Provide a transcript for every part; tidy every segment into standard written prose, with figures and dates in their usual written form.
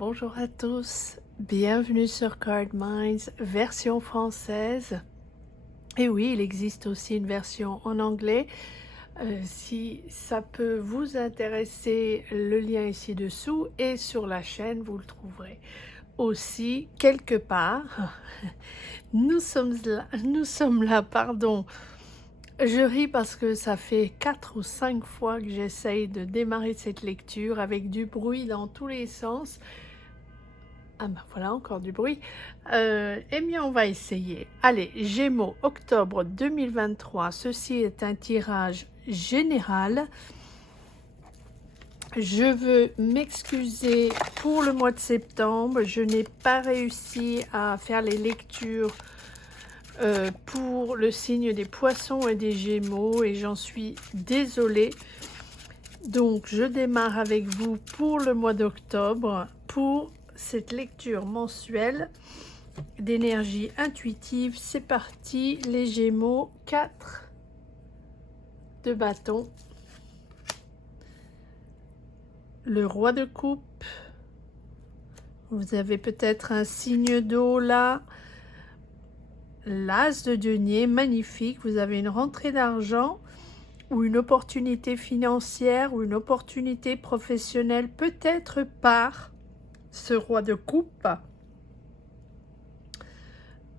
Bonjour à tous, bienvenue sur Card Minds, version française. Et oui, il existe aussi une version en anglais. Si ça peut vous intéresser, le lien ici dessous et sur la chaîne, vous le trouverez aussi quelque part. Nous sommes là, pardon. Je ris parce que ça fait 4 ou 5 fois que j'essaye de démarrer cette lecture avec du bruit dans tous les sens. Ah ben voilà, encore du bruit. Eh bien, on va essayer. Allez, Gémeaux, octobre 2023. Ceci est un tirage général. Je veux m'excuser pour le mois de septembre. Je n'ai pas réussi à faire les lectures pour le signe des poissons et des Gémeaux et j'en suis désolée. Donc, je démarre avec vous pour le mois d'octobre pour cette lecture mensuelle d'énergie intuitive. C'est parti, les Gémeaux, 4 de bâton, le roi de coupe, vous avez peut-être un signe d'eau là, l'as de denier, magnifique, vous avez une rentrée d'argent ou une opportunité financière ou une opportunité professionnelle, peut-être par ce roi de coupe.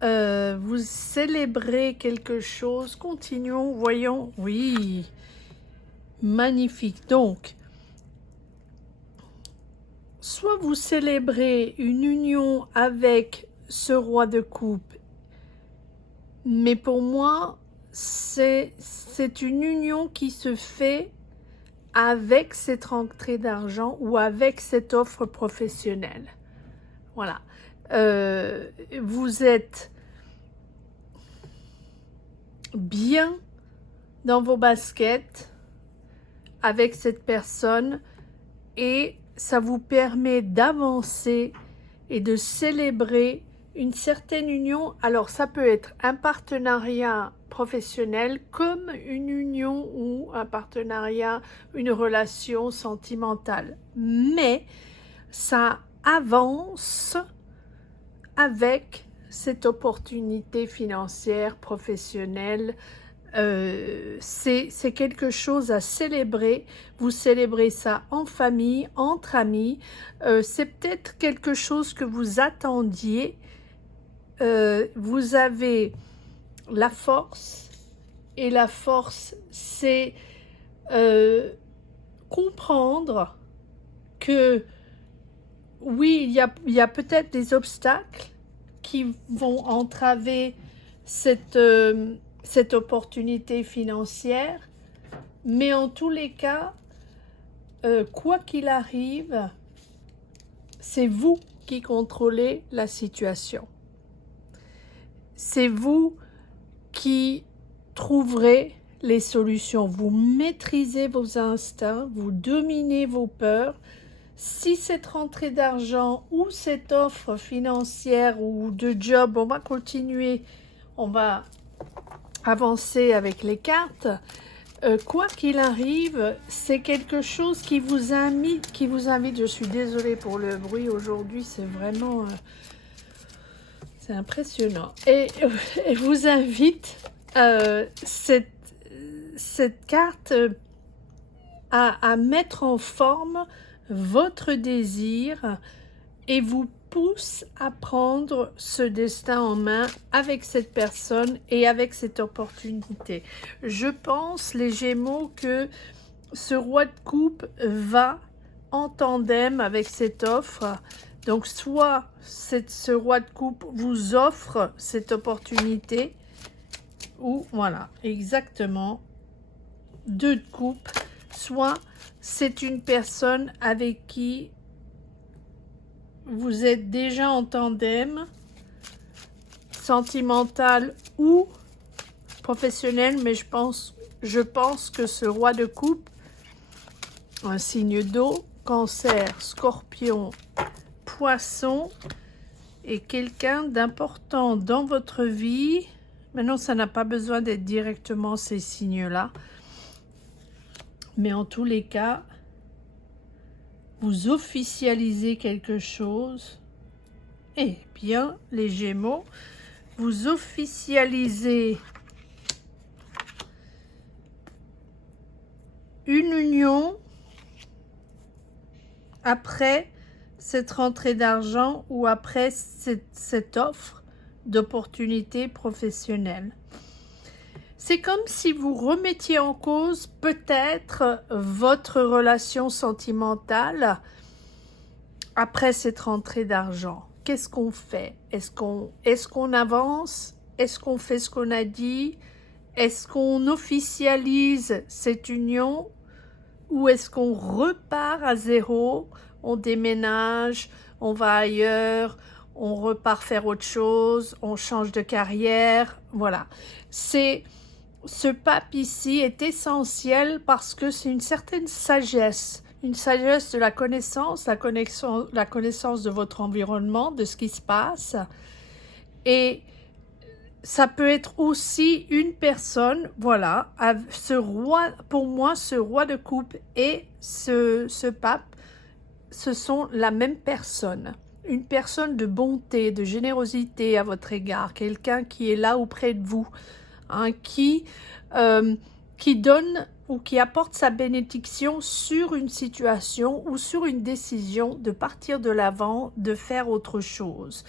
Vous célébrez quelque chose, continuons, voyons, oui, magnifique. Donc, soit vous célébrez une union avec ce roi de coupe, mais pour moi, c'est une union qui se fait avec cette rentrée d'argent ou avec cette offre professionnelle. Voilà. Vous êtes bien dans vos baskets avec cette personne et ça vous permet d'avancer et de célébrer une certaine union. Alors ça peut être un partenariat professionnel comme une union ou un partenariat, une relation sentimentale, mais ça avance avec cette opportunité financière, professionnelle. C'est quelque chose à célébrer. Vous célébrez ça en famille, entre amis. C'est peut-être quelque chose que vous attendiez. Vous avez la force, et la force, c'est comprendre que oui, il y a peut-être des obstacles qui vont entraver cette opportunité financière, mais en tous les cas, quoi qu'il arrive, c'est vous qui contrôlez la situation. C'est vous qui trouverez les solutions. Vous maîtrisez vos instincts, vous dominez vos peurs. Si cette rentrée d'argent ou cette offre financière ou de job, on va continuer, on va avancer avec les cartes. Quoi qu'il arrive, c'est quelque chose qui vous invite, je suis désolée pour le bruit aujourd'hui, c'est vraiment, c'est impressionnant, et vous invite cette carte à mettre en forme votre désir et vous pousse à prendre ce destin en main avec cette personne et avec cette opportunité. Je pense, les Gémeaux, que ce roi de coupe va en tandem avec cette offre. Donc, soit ce roi de coupe vous offre cette opportunité, ou voilà, exactement, 2 de coupe, soit c'est une personne avec qui vous êtes déjà en tandem, sentimental ou professionnel, mais je pense que ce roi de coupe, un signe d'eau, Cancer, Scorpion, Poisson, est quelqu'un d'important dans votre vie. Maintenant, ça n'a pas besoin d'être directement ces signes-là, mais en tous les cas, vous officialisez quelque chose. Eh bien, les Gémeaux, vous officialisez une union après cette rentrée d'argent ou après cette offre d'opportunité professionnelle. C'est comme si vous remettiez en cause peut-être votre relation sentimentale après cette rentrée d'argent. Qu'est-ce qu'on fait? Est-ce qu'on avance? Est-ce qu'on fait ce qu'on a dit? Est-ce qu'on officialise cette union? Ou est-ce qu'on repart à zéro? On déménage, on va ailleurs, on repart faire autre chose, on change de carrière. Voilà. Ce pape ici est essentiel parce que c'est une certaine sagesse. Une sagesse de la connaissance de votre environnement, de ce qui se passe. Et ça peut être aussi une personne, voilà, ce roi, pour moi, ce roi de coupe et ce pape, ce sont la même personne. Une personne de bonté, de générosité à votre égard, quelqu'un qui est là auprès de vous, hein, qui donne ou qui apporte sa bénédiction sur une situation ou sur une décision de partir de l'avant, de faire autre chose.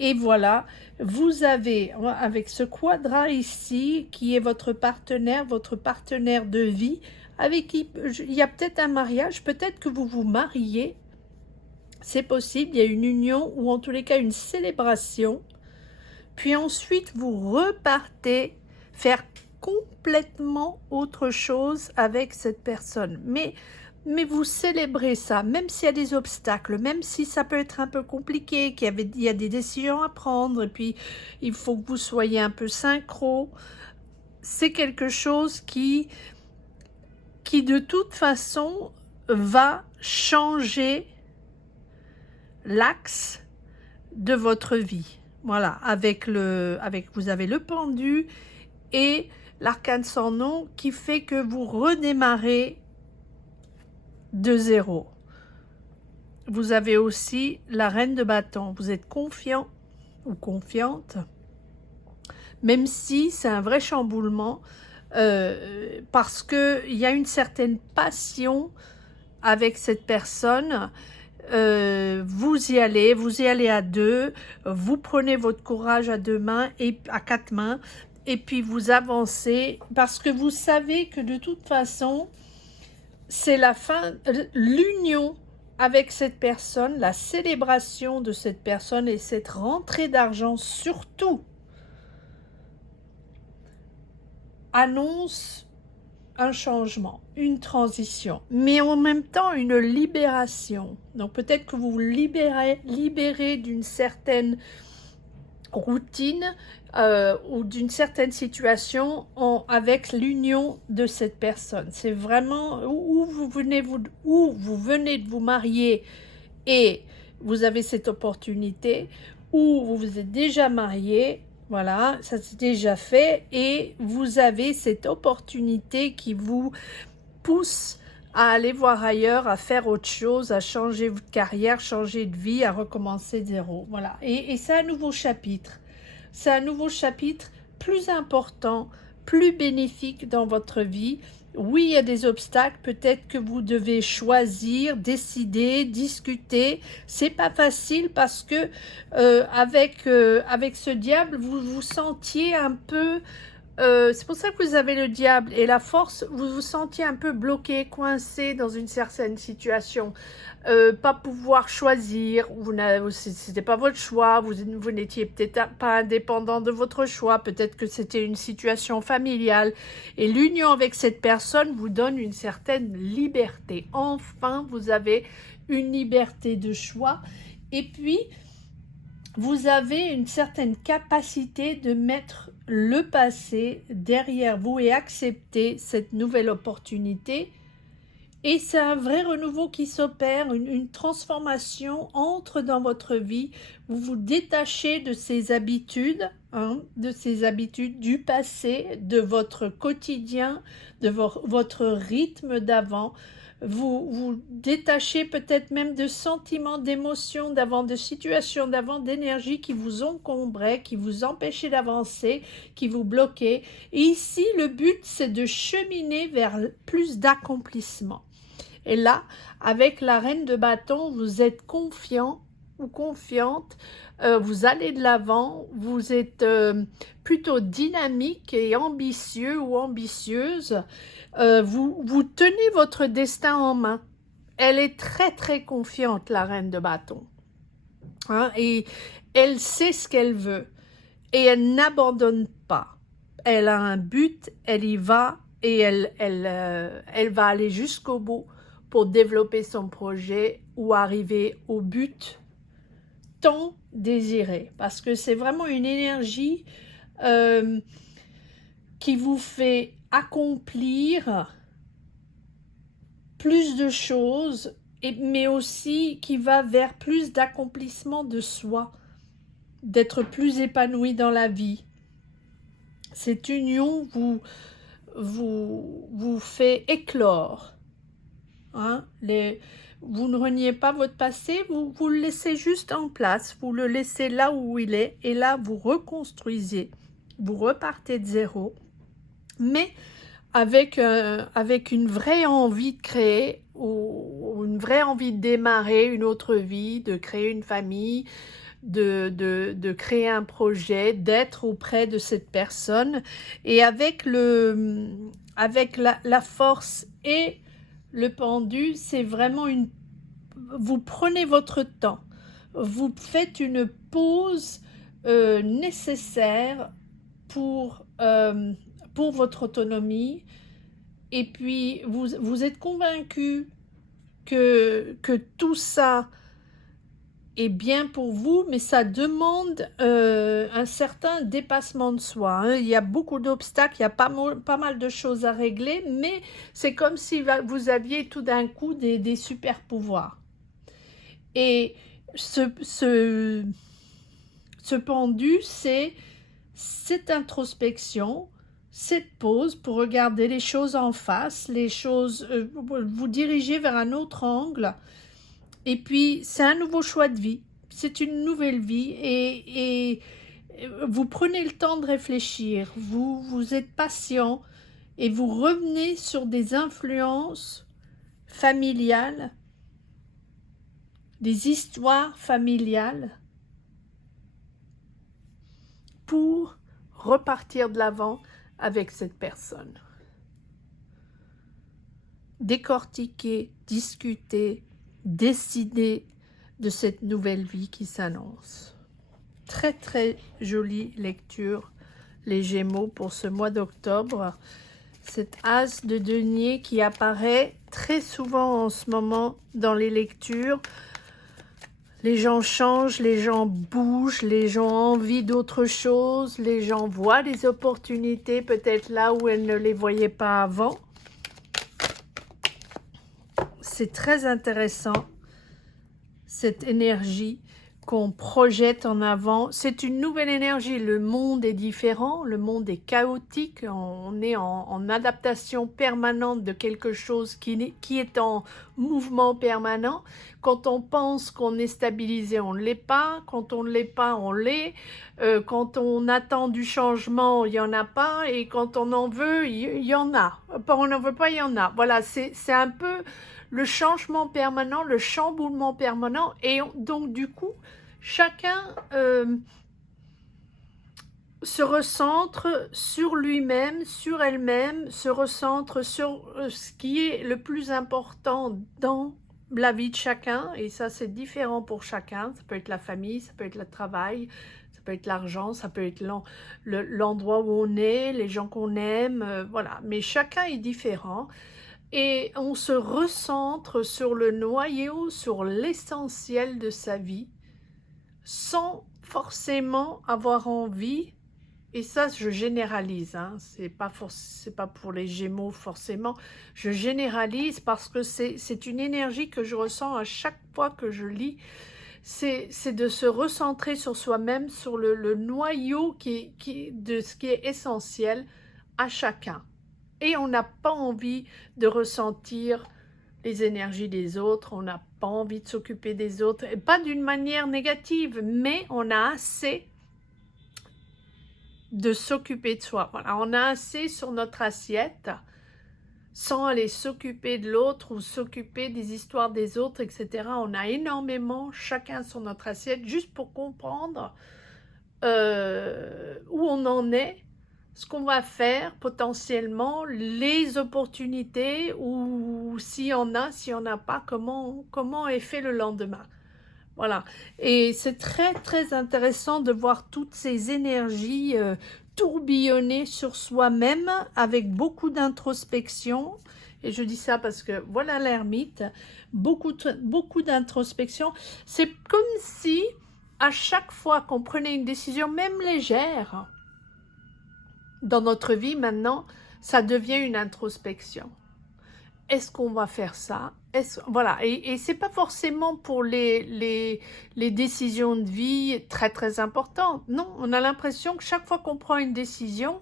Et voilà, vous avez, avec ce quadra ici, qui est votre partenaire de vie, avec qui il y a peut-être un mariage, peut-être que vous vous mariez, c'est possible, il y a une union ou en tous les cas une célébration, puis ensuite vous repartez faire complètement autre chose avec cette personne. Mais vous célébrez ça, même s'il y a des obstacles, même si ça peut être un peu compliqué, qu'il y a des décisions à prendre, et puis il faut que vous soyez un peu synchro. C'est quelque chose qui de toute façon va changer l'axe de votre vie. Voilà, vous avez le pendu et l'arcane sans nom qui fait que vous redémarrez de zéro. Vous avez aussi la reine de bâton. Vous êtes confiant ou confiante, même si c'est un vrai chamboulement, parce qu'il y a une certaine passion avec cette personne. Vous y allez à deux, vous prenez votre courage à deux mains et à quatre mains, et puis vous avancez, parce que vous savez que de toute façon, c'est la fin, l'union avec cette personne, la célébration de cette personne et cette rentrée d'argent surtout annonce un changement, une transition, mais en même temps une libération. Donc peut-être que vous vous libérez d'une certaine routine ou d'une certaine situation avec l'union de cette personne. C'est vraiment où vous venez de vous marier et vous avez cette opportunité, ou vous vous êtes déjà marié. Voilà, ça c'est déjà fait et vous avez cette opportunité qui vous pousse à aller voir ailleurs, à faire autre chose, à changer de carrière, changer de vie, à recommencer de zéro. Voilà, et c'est un nouveau chapitre. C'est un nouveau chapitre plus important, plus bénéfique dans votre vie. Oui, il y a des obstacles, peut-être que vous devez choisir, décider, discuter. C'est pas facile parce que avec ce diable, vous vous sentiez un peu... c'est pour ça que vous avez le diable et la force, vous vous sentiez un peu bloqué, coincé dans une certaine situation. Pas pouvoir choisir, c'était pas votre choix, vous n'étiez peut-être pas indépendant de votre choix, peut-être que c'était une situation familiale. Et l'union avec cette personne vous donne une certaine liberté. Enfin, vous avez une liberté de choix. Et puis, vous avez une certaine capacité de mettre le passé derrière vous et accepter cette nouvelle opportunité. Et c'est un vrai renouveau qui s'opère, une transformation entre dans votre vie. Vous vous détachez de ces habitudes, du passé, de votre quotidien, de votre rythme d'avant. vous détachez peut-être même de sentiments, d'émotions d'avant, de situations d'avant, d'énergie qui vous encombraient, qui vous empêchaient d'avancer, qui vous bloquaient. Et ici, le but, c'est de cheminer vers plus d'accomplissement. Et là, avec la reine de bâton, vous êtes confiant ou confiante, vous allez de l'avant, vous êtes plutôt dynamique et ambitieux ou ambitieuse, vous tenez votre destin en main. Elle est très très confiante, la reine de bâton, hein, et elle sait ce qu'elle veut et elle n'abandonne pas. Elle a un but, elle y va et elle va aller jusqu'au bout pour développer son projet ou arriver au but tant désiré. Parce que c'est vraiment une énergie qui vous fait accomplir plus de choses, mais aussi qui va vers plus d'accomplissement de soi, d'être plus épanoui dans la vie. Cette union vous fait éclore. Hein, vous ne reniez pas votre passé, vous le laissez juste en place, vous le laissez là où il est, et là vous reconstruisez, vous repartez de zéro, mais avec une vraie envie de créer, ou une vraie envie de démarrer une autre vie, de créer une famille, de créer un projet, d'être auprès de cette personne, et avec la force et le pendu, c'est vraiment vous prenez votre temps, vous faites une pause nécessaire pour votre autonomie, et puis vous êtes convaincu que tout ça est bien pour vous, mais ça demande un certain dépassement de soi. Hein. Il y a beaucoup d'obstacles, il y a pas mal de choses à régler, mais c'est comme si vous aviez tout d'un coup des super pouvoirs. Et ce pendu, c'est cette introspection, cette pause pour regarder les choses en face, les choses, vous diriger vers un autre angle. Et puis, c'est un nouveau choix de vie, c'est une nouvelle vie, et vous prenez le temps de réfléchir, vous êtes patient, et vous revenez sur des influences familiales, des histoires familiales, pour repartir de l'avant avec cette personne. Décortiquer, discuter, décider de cette nouvelle vie qui s'annonce. Très très jolie lecture, les Gémeaux, pour ce mois d'octobre. Cet as de denier qui apparaît très souvent en ce moment dans les lectures. Les gens changent, les gens bougent, les gens ont envie d'autre chose, les gens voient des opportunités peut-être là où elles ne les voyaient pas avant. C'est très intéressant, cette énergie qu'on projette en avant. C'est une nouvelle énergie, le monde est différent, le monde est chaotique, on est en adaptation permanente de quelque chose qui est en mouvement permanent. Quand on pense qu'on est stabilisé, on ne l'est pas. Quand on ne l'est pas, on l'est. Quand on attend du changement, il n'y en a pas. Et quand on en veut, il y en a. On n'en veut pas, il y en a. Voilà, c'est un peu le changement permanent, le chamboulement permanent. Et donc, du coup, chacun se recentre sur lui-même, sur elle-même, se recentre sur ce qui est le plus important dans la vie de chacun, et ça c'est différent pour chacun. Ça peut être la famille, ça peut être le travail, ça peut être l'argent, ça peut être l'endroit où on est, les gens qu'on aime, voilà. Mais chacun est différent, et on se recentre sur le noyau, sur l'essentiel de sa vie, sans forcément avoir envie. Et ça, je généralise, hein. C'est pas pour les Gémeaux forcément. Je généralise parce que c'est une énergie que je ressens à chaque fois que je lis. C'est de se recentrer sur soi-même, sur le noyau de ce qui est essentiel à chacun. Et on n'a pas envie de ressentir les énergies des autres, on n'a pas envie de s'occuper des autres, et pas d'une manière négative, mais on a assez de s'occuper de soi. Voilà, on a assez sur notre assiette, sans aller s'occuper de l'autre ou s'occuper des histoires des autres, etc. On a énormément, chacun sur notre assiette, juste pour comprendre où on en est, ce qu'on va faire potentiellement, les opportunités, ou s'il y en a, s'il n'y en a pas, comment est fait le lendemain. Voilà, et c'est très très intéressant de voir toutes ces énergies tourbillonner sur soi-même avec beaucoup d'introspection. Et je dis ça parce que voilà l'ermite, beaucoup d'introspection. C'est comme si à chaque fois qu'on prenait une décision, même légère, dans notre vie maintenant, ça devient une introspection. Est-ce qu'on va faire ça? Voilà, et c'est pas forcément pour les décisions de vie très très importantes. Non, on a l'impression que chaque fois qu'on prend une décision,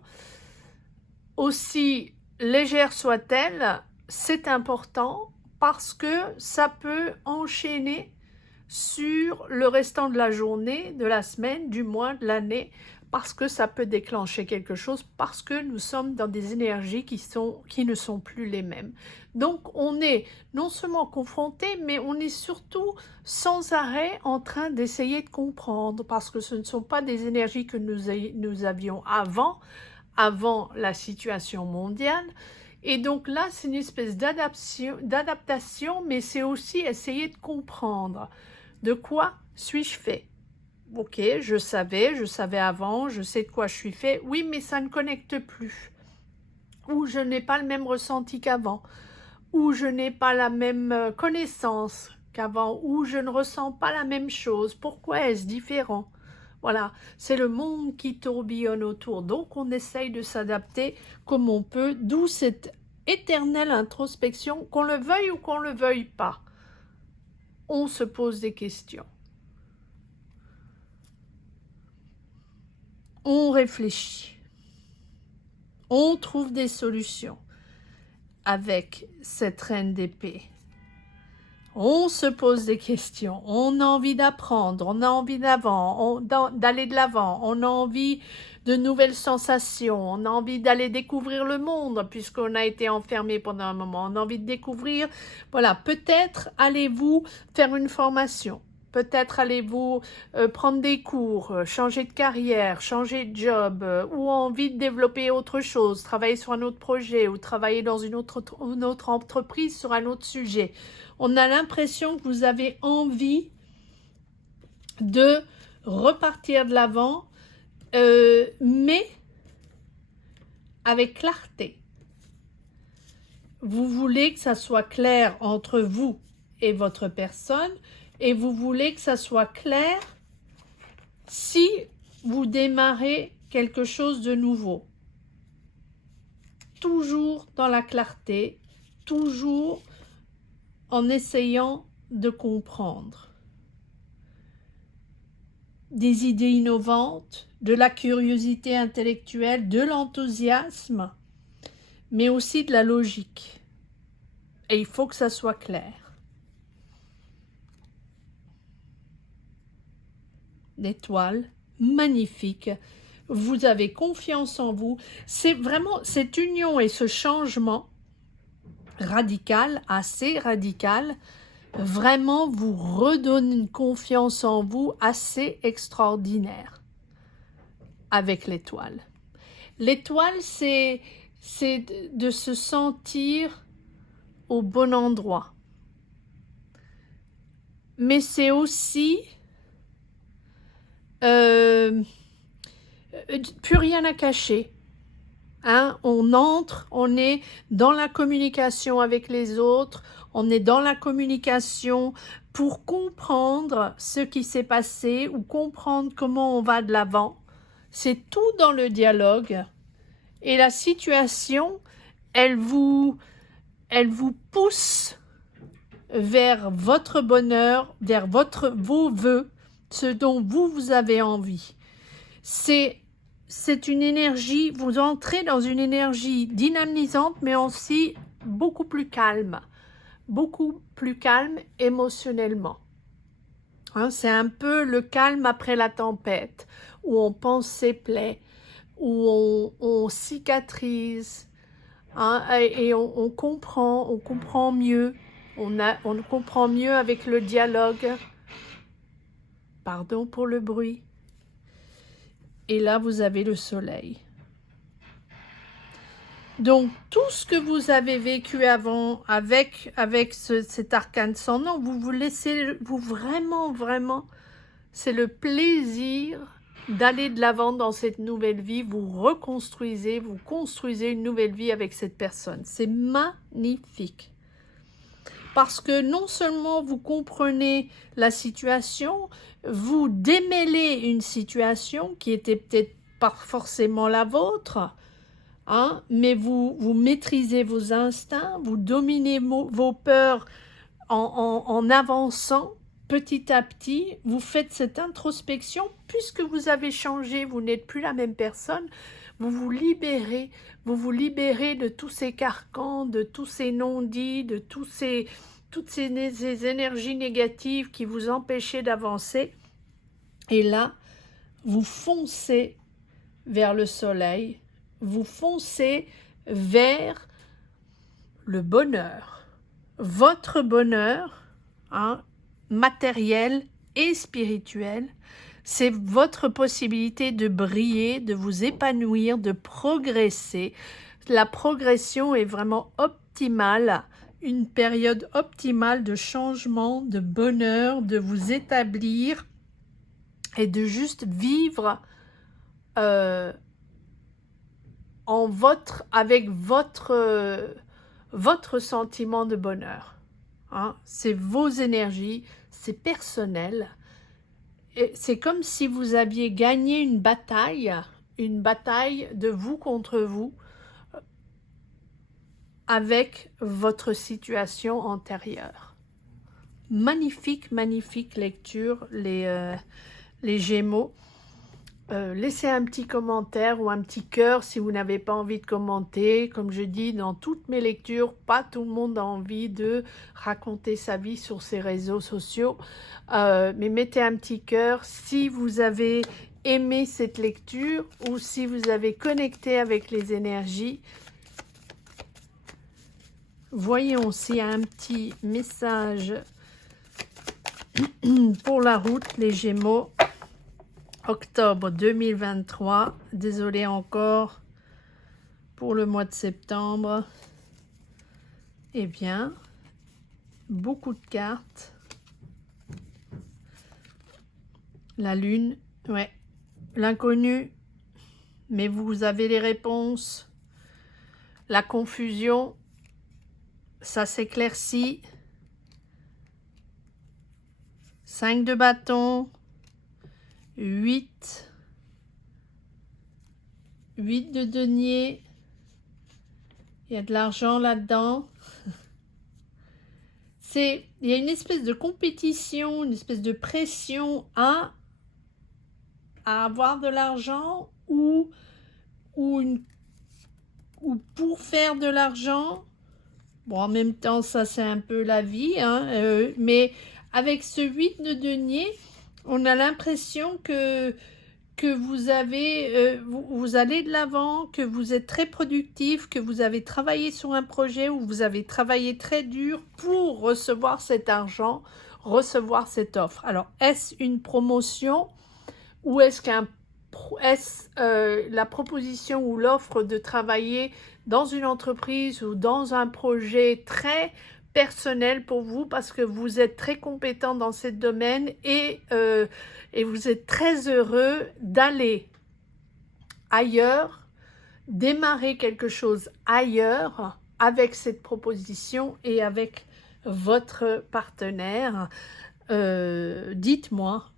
aussi légère soit-elle, c'est important parce que ça peut enchaîner sur le restant de la journée, de la semaine, du mois, de l'année, parce que ça peut déclencher quelque chose, parce que nous sommes dans des énergies qui ne sont plus les mêmes. Donc on est non seulement confronté, mais on est surtout sans arrêt en train d'essayer de comprendre, parce que ce ne sont pas des énergies que nous avions avant la situation mondiale. Et donc là, c'est une espèce d'adaptation, mais c'est aussi essayer de comprendre de quoi suis-je fait. Ok, je savais avant, je sais de quoi je suis fait. Oui, mais ça ne connecte plus. Ou je n'ai pas le même ressenti qu'avant. Ou je n'ai pas la même connaissance qu'avant. Ou je ne ressens pas la même chose. Pourquoi est-ce différent? Voilà, c'est le monde qui tourbillonne autour. Donc, on essaye de s'adapter comme on peut. D'où cette éternelle introspection, qu'on le veuille ou qu'on ne le veuille pas. On se pose des questions. On réfléchit, on trouve des solutions avec cette reine d'épée. On se pose des questions, on a envie d'apprendre, on a envie d'aller de l'avant, on a envie de nouvelles sensations, on a envie d'aller découvrir le monde puisqu'on a été enfermé pendant un moment, on a envie de découvrir, voilà, peut-être allez-vous faire une formation. Peut-être allez-vous prendre des cours, changer de carrière, changer de job, ou envie de développer autre chose, travailler sur un autre projet, ou travailler dans une autre entreprise sur un autre sujet. On a l'impression que vous avez envie de repartir de l'avant, mais avec clarté. Vous voulez que ça soit clair entre vous et votre personne, et vous voulez que ça soit clair si vous démarrez quelque chose de nouveau. Toujours dans la clarté, toujours en essayant de comprendre. Des idées innovantes, de la curiosité intellectuelle, de l'enthousiasme, mais aussi de la logique. Et il faut que ça soit clair. L'étoile, magnifique, vous avez confiance en vous, c'est vraiment cette union et ce changement radical, assez radical, vraiment vous redonne une confiance en vous assez extraordinaire avec l'étoile. L'étoile, c'est de se sentir au bon endroit, mais c'est aussi plus rien à cacher. Hein? On entre, on est dans la communication avec les autres, on est dans la communication pour comprendre ce qui s'est passé ou comprendre comment on va de l'avant. C'est tout dans le dialogue. Et la situation, elle vous pousse vers votre bonheur, vers vos vœux, ce dont vous avez envie. C'est une énergie, vous entrez dans une énergie dynamisante, mais aussi beaucoup plus calme, beaucoup plus calme émotionnellement. Hein, c'est un peu le calme après la tempête, où on pense ses plaies, où on cicatrise, hein, et on comprend mieux, on comprend mieux avec le dialogue. Pardon pour le bruit. Et là, vous avez le soleil. Donc, tout ce que vous avez vécu avant avec cet arcane sans nom, vous vous laissez, vous vraiment, c'est le plaisir d'aller de l'avant dans cette nouvelle vie. Vous reconstruisez, vous construisez une nouvelle vie avec cette personne. C'est magnifique. Parce que non seulement vous comprenez la situation, vous démêlez une situation qui était peut-être pas forcément la vôtre, hein, mais vous maîtrisez vos instincts, vous dominez vos peurs en avançant petit à petit, vous faites cette introspection, puisque vous avez changé, vous n'êtes plus la même personne, vous vous libérez de tous ces carcans, de tous ces non-dits, de toutes ces énergies négatives qui vous empêchaient d'avancer. Et là, vous foncez vers le soleil, vous foncez vers le bonheur. Votre bonheur, hein, matériel et spirituel, c'est votre possibilité de briller, de vous épanouir, de progresser. La progression est vraiment optimale, une période optimale de changement, de bonheur, de vous établir et de juste vivre avec votre sentiment de bonheur. Hein? C'est vos énergies, c'est personnel. C'est comme si vous aviez gagné une bataille de vous contre vous avec votre situation antérieure. Magnifique, magnifique lecture, les Gémeaux. Laissez un petit commentaire ou un petit cœur si vous n'avez pas envie de commenter. Comme je dis, dans toutes mes lectures, pas tout le monde a envie de raconter sa vie sur ses réseaux sociaux. Mais mettez un petit cœur si vous avez aimé cette lecture ou si vous avez connecté avec les énergies. Voyons s'il y a un petit message pour la route, les Gémeaux. Octobre 2023, désolé encore pour le mois de septembre. Eh bien, beaucoup de cartes. La lune, ouais, l'inconnu, mais vous avez les réponses. La confusion, ça s'éclaircit. 5 de bâton. 8 de denier, il y a de l'argent là-dedans. Il y a une espèce de compétition, une espèce de pression à avoir de l'argent ou pour faire de l'argent. Bon, en même temps, ça c'est un peu la vie, hein, mais avec ce 8 de denier, on a l'impression que vous avez, vous allez de l'avant, que vous êtes très productif, que vous avez travaillé sur un projet ou vous avez travaillé très dur pour recevoir cet argent, recevoir cette offre. Alors, est-ce une promotion ou est-ce la proposition ou l'offre de travailler dans une entreprise ou dans un projet très personnel pour vous parce que vous êtes très compétent dans ce domaine et vous êtes très heureux d'aller ailleurs, démarrer quelque chose ailleurs avec cette proposition et avec votre partenaire. Dites-moi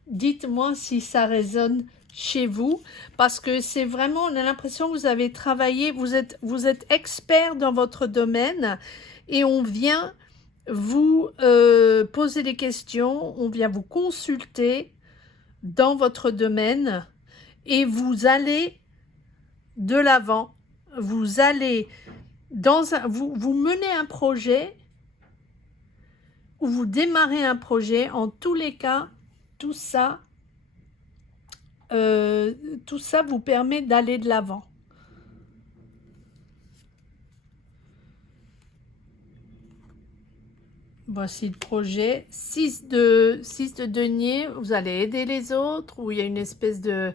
si ça résonne chez vous, parce que c'est vraiment, on a l'impression que vous avez travaillé, vous êtes expert dans votre domaine et on vient vous poser des questions, on vient vous consulter dans votre domaine et vous allez de l'avant, vous allez vous menez un projet ou vous démarrez un projet. En tous les cas, tout ça vous permet d'aller de l'avant. Voici le projet. 6 de denier, vous allez aider les autres, où il y a une espèce de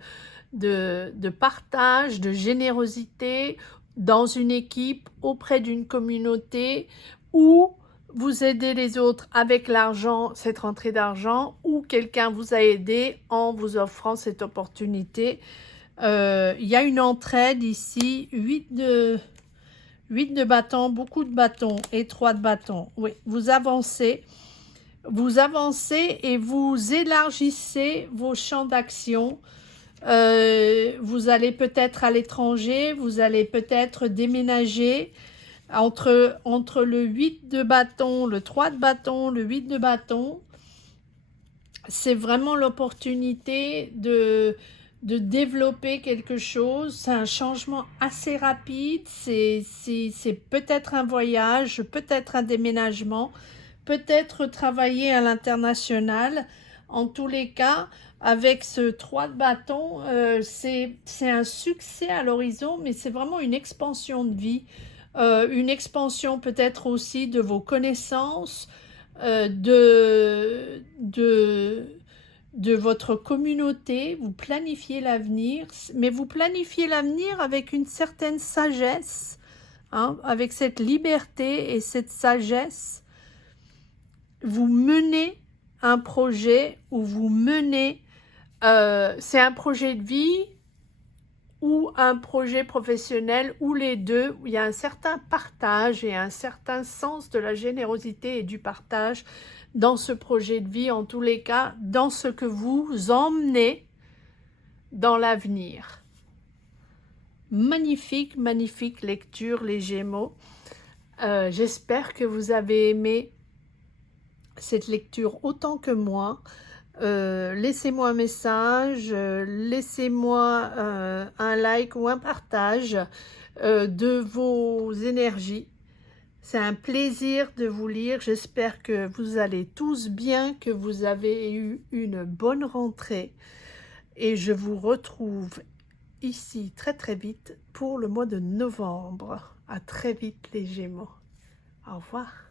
partage, de générosité dans une équipe, auprès d'une communauté, où vous aidez les autres avec l'argent, cette rentrée d'argent, ou quelqu'un vous a aidé en vous offrant cette opportunité. Il y a une entraide ici, 8 de bâtons, beaucoup de bâtons et 3 de bâtons. Oui, vous avancez et vous élargissez vos champs d'action. Vous allez peut-être à l'étranger, vous allez peut-être déménager entre le 8 de bâton, le 3 de bâton, le 8 de bâton. C'est vraiment l'opportunité de développer quelque chose. C'est un changement assez rapide, c'est peut-être un voyage, peut-être un déménagement, peut-être travailler à l'international. En tous les cas, avec ce 3 de bâton, c'est un succès à l'horizon, mais c'est vraiment une expansion de vie, une expansion peut-être aussi de vos connaissances, de votre communauté. Vous planifiez l'avenir, mais vous planifiez l'avenir avec une certaine sagesse, hein, avec cette liberté et cette sagesse. Vous menez un projet où vous menez, c'est un projet de vie ou un projet professionnel, ou les deux, où il y a un certain partage et un certain sens de la générosité et du partage dans ce projet de vie, en tous les cas, dans ce que vous emmenez dans l'avenir. Magnifique, magnifique lecture, les Gémeaux. J'espère que vous avez aimé cette lecture autant que moi. Laissez-moi un message, laissez-moi un like ou un partage de vos énergies. C'est un plaisir de vous lire. J'espère que vous allez tous bien, que vous avez eu une bonne rentrée. Et je vous retrouve ici très très vite pour le mois de novembre. À très vite les Gémeaux. Au revoir.